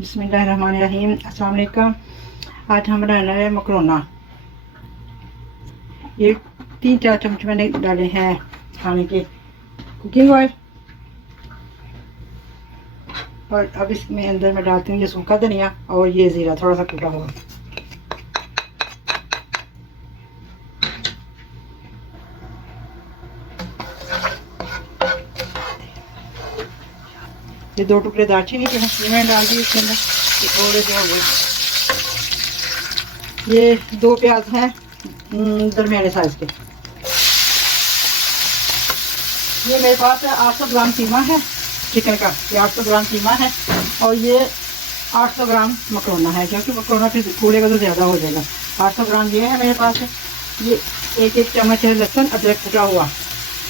बिस्मिल्लाहिर्रहमानिर्रहीम। अस्सलाम वालेकुम। आज हम बनाना है मकरोना। ये 3-4 चम्मच मैंने डाले हैं खाने के कुकिंग ऑयल। और अब इसमें अंदर मैं डालती हूँ ये सूखा धनिया और ये ज़ीरा थोड़ा सा कूटा हुआ। ये 2 टुकड़े दालचीनी के हैं, ये मैंने डाल दिए इसके अंदर। ये थोड़े से हो गए। ये 2 प्याज हैं दरमियाने साइज के। ये मेरे पास 800 ग्राम कीमा है चिकन का। ये 800 ग्राम कीमा है और ये 800 ग्राम मकरोना है, क्योंकि मकरोना फिर फूलेगा तो ज़्यादा हो जाएगा। 800 ग्राम ये है मेरे पास। ये 1 चम्मच है लहसुन अदरक कुटा हुआ।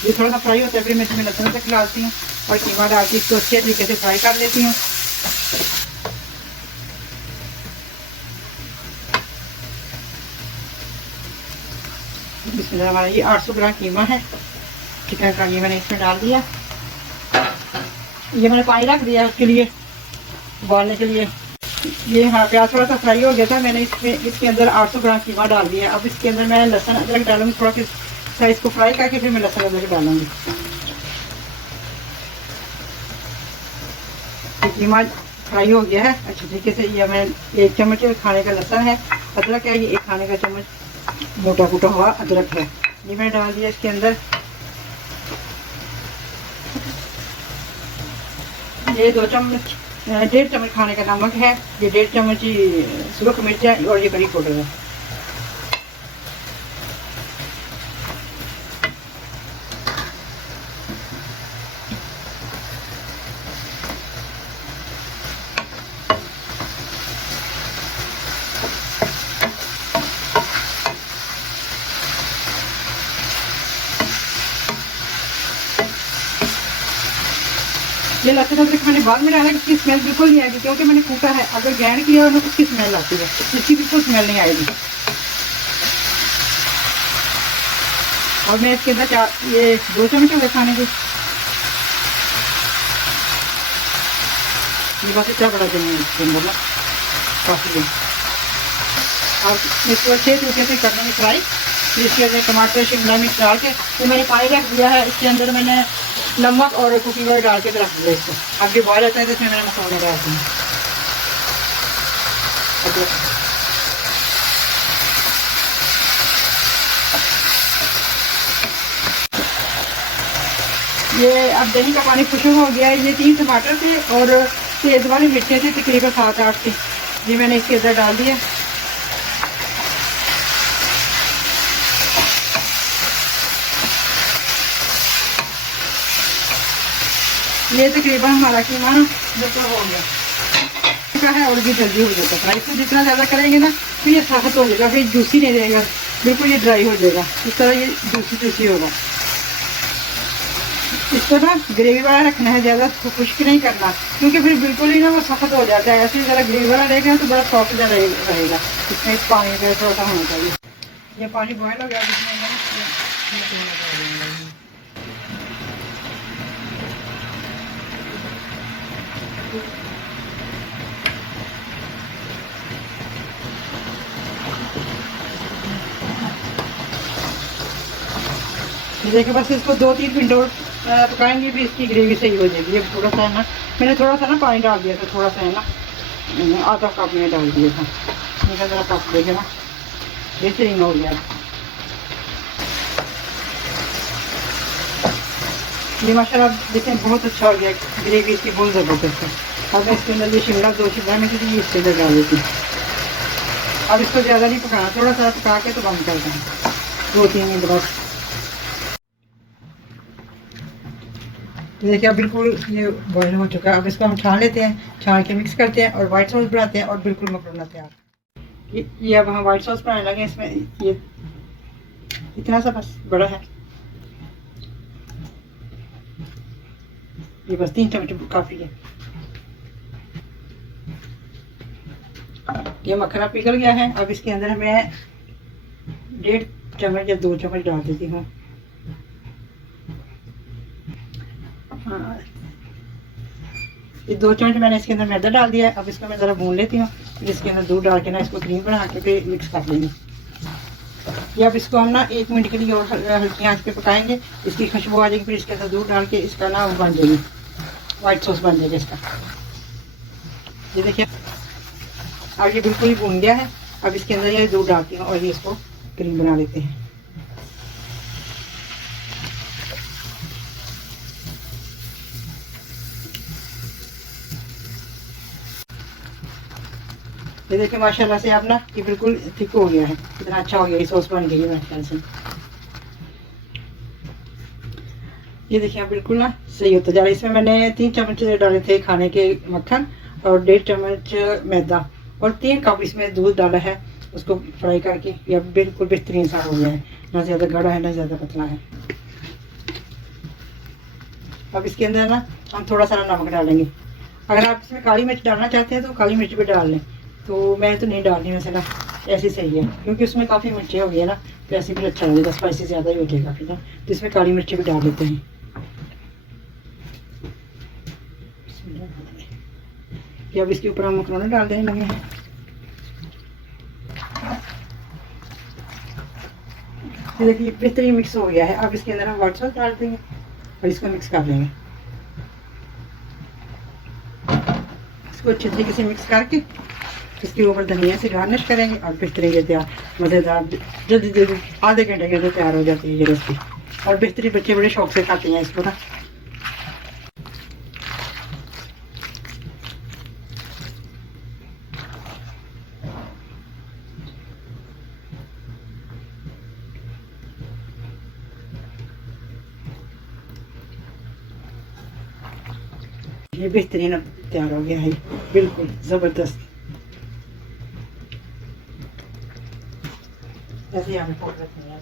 ये थोड़ा सा फ्राई होता है, फिर मैं इसमें लहसुन तक डालती हूँ और कीमा डाल के इसको अच्छे तरीके से फ्राई कर लेती हूँ। हमारा ये 800 ग्राम कीमा है चिकन का, ये मैंने इसमें डाल दिया। ये मैंने पानी रख दिया उसके लिए उबालने के लिए। ये हाँ प्याज थोड़ा सा फ्राई हो गया था, मैंने इसके अंदर 800 ग्राम कीमा डाल दिया। अब इसके अंदर मैं लहसुन अदरक डालूंगी, थोड़ा सा इसको फ्राई करके फिर मैं लहसुन अदरक डालूंगी। कीमा फ्राई हो गया है अच्छे तरीके से। ये मैं 1 चम्मच खाने का लहसुन है, अदरक है, ये 1 खाने का चम्मच मोटा कूटा हुआ अदरक है, ये मैंने डाल दिया इसके अंदर। ये 2 चम्मच 1.5 चम्मच खाने का नमक है, ये 1.5 चम्मच सुरख मिर्च है और ये करी पाउडर है। ये लहसुन अदरक मैंने बाद में डाला, इसकी स्मेल बिल्कुल नहीं आएगी, क्योंकि मैंने कूटा है। अगर ग्राइंड किया हो तो उसकी स्मेल आती है, इसकी बिल्कुल स्मेल नहीं आएगी। और मैं इसके अंदर ये 2 चम्मच हो गए खाने के। ये बस इतना बड़ा चाहिए इसके अंदर ना काफ़ी दिन। और इसको अच्छे तरीके से करने में फ्राई। इसके अंदर टमाटर शिमला मिर्च डाल के तो मैंने पानी रख दिया है। इसके अंदर मैंने नमक और कुकिंग ऑयल डाल के रख दिया इसको। अब ये बॉयल आता है तो इसमें मैंने मसाले डाल दिए। ये अब दही का पानी खुशक हो गया है। ये 3 टमाटर थे और तेज वाली मिर्चें थी तकरीबन 7-8 थी, ये मैंने इसके अंदर डाल दिया। ये तकरीबन हमारा कीमा बिल्कुल हो गया है और भी जल्दी हो जाता है। इसको जितना ज़्यादा करेंगे ना तो ये सख्त हो जाएगा, फिर जूसी नहीं रहेगा, बिल्कुल ये ड्राई हो जाएगा। इस तरह ये जूसी होगा। इसको ना ग्रेवी वाला रखना है, ज़्यादा खुश्क नहीं करना, क्योंकि फिर बिल्कुल ही ना वो सख्त हो जाता है। ऐसे ज़रा ग्रेवी वाला रहेगा तो बड़ा सॉफ्ट रहेगा। इसमें पानी का थोड़ा सा होना चाहिए। ये पानी बॉयल हो गया, देखिए बस इसको 2-3 मिनट और पकाएंगे, भी इसकी ग्रेवी सही हो जाएगी। ये थोड़ा सा है ना, मैंने थोड़ा सा ना पानी डाल दिया था, थोड़ा सा है ना आधा कप में डाल दिया था। मेरा ज़रा कप देखे ना बेहतरीन हो गया। ये माशाल्लाह देखें बहुत अच्छा हो गया, ग्रेवी इसकी बहुत ज़बरदस्त है। अब मैं इसके अंदर ये शिमला 2 शिमला मिर्च थी इसके अंदर डाल देती हूँ। अब इसको ज़्यादा नहीं पकाना, थोड़ा सा पका के तो बंद कर दें 2-3 मिनट बस। देखिए अब बिल्कुल ये बॉयल हो चुका है। अब इसको हम छान लेते हैं, छान के मिक्स करते हैं और वाइट सॉस बनाते हैं और बिल्कुल मकरोना तैयार। ये अब हम वाइट सॉस बनाने लगे। इसमें ये इतना सा बस बड़ा है, ये बस 3 चम्मच काफ़ी है। ये मक्खना पिघल गया है। अब इसके अंदर मैं 1.5 चम्मच या 2 चम्मच डाल देती हूँ। हाँ ये 2 चम्मच मैंने इसके अंदर मैदा डाल दिया है। अब इसको मैं ज़रा भून लेती हूँ, फिर इसके अंदर दूध डाल के ना इसको क्रीम बना के फिर मिक्स कर लेंगे। ये अब इसको हम ना 1 मिनट के लिए और हल्की आंच पे पकाएंगे। इसकी खुशबू आ जाएगी, फिर इसके अंदर दूध डाल के इसका ना बन जाएगी, वाइट सॉस बन जाएगा इसका। ये देखिए अब ये बिल्कुल ही भून गया है। अब इसके अंदर ये दूध डालती हूँ और ये इसको क्रीम बना लेते हैं। ये देखिए माशाल्लाह से आप ना ये बिल्कुल थिक हो गया है, इतना अच्छा हो गया, ये सॉस बन गई है मेरे ख्याल से। ये देखिए बिल्कुल ना सही होता जा रहा है। इसमें मैंने 3 चम्मच डाले थे खाने के मक्खन और 1.5 चम्मच मैदा और 3 कप इसमें दूध डाला है। उसको फ्राई करके ये बिल्कुल बेहतरीन सा हो गया है, ना ज़्यादा गाढ़ा है ना ज़्यादा पतला है। अब इसके अंदर ना हम थोड़ा सा नमक डालेंगे। अगर आप इसमें काली मिर्च डालना चाहते हैं तो काली मिर्च भी डाल लें, तो मैं तो नहीं डाल रही वैसे ना, ऐसे सही है क्योंकि उसमें काफ़ी मिर्ची हो गई है ना, तो ऐसे भी अच्छा लगेगा, स्पाइसी ज़्यादा ही हो जाएगा फिर ना, तो इसमें काली मिर्ची भी डाल देते हैं। ये अब इसके ऊपर हम मकरोनी डाल देने लगे हैं। ये देखिए बेहतरीन मिक्स हो गया है। अब इसके अंदर हम व्हाइट सॉस डाल देंगे और इसको मिक्स कर लेंगे। इसको अच्छे तरीके से मिक्स करके इसके ऊपर धनिया से गार्निश करेंगे और बेहतरीन ये तैयार मज़ेदार जल्दी जल्दी आधे घंटे के अंदर तैयार हो जाती है ये रेसिपी। और बेहतरीन बच्चे बड़े शौक से खाते हैं इसको ना। ये बेहतरीन अब तैयार हो गया है, बिल्कुल ज़बरदस्त। ऐसे यहाँ पे फोड़ रखते हैं।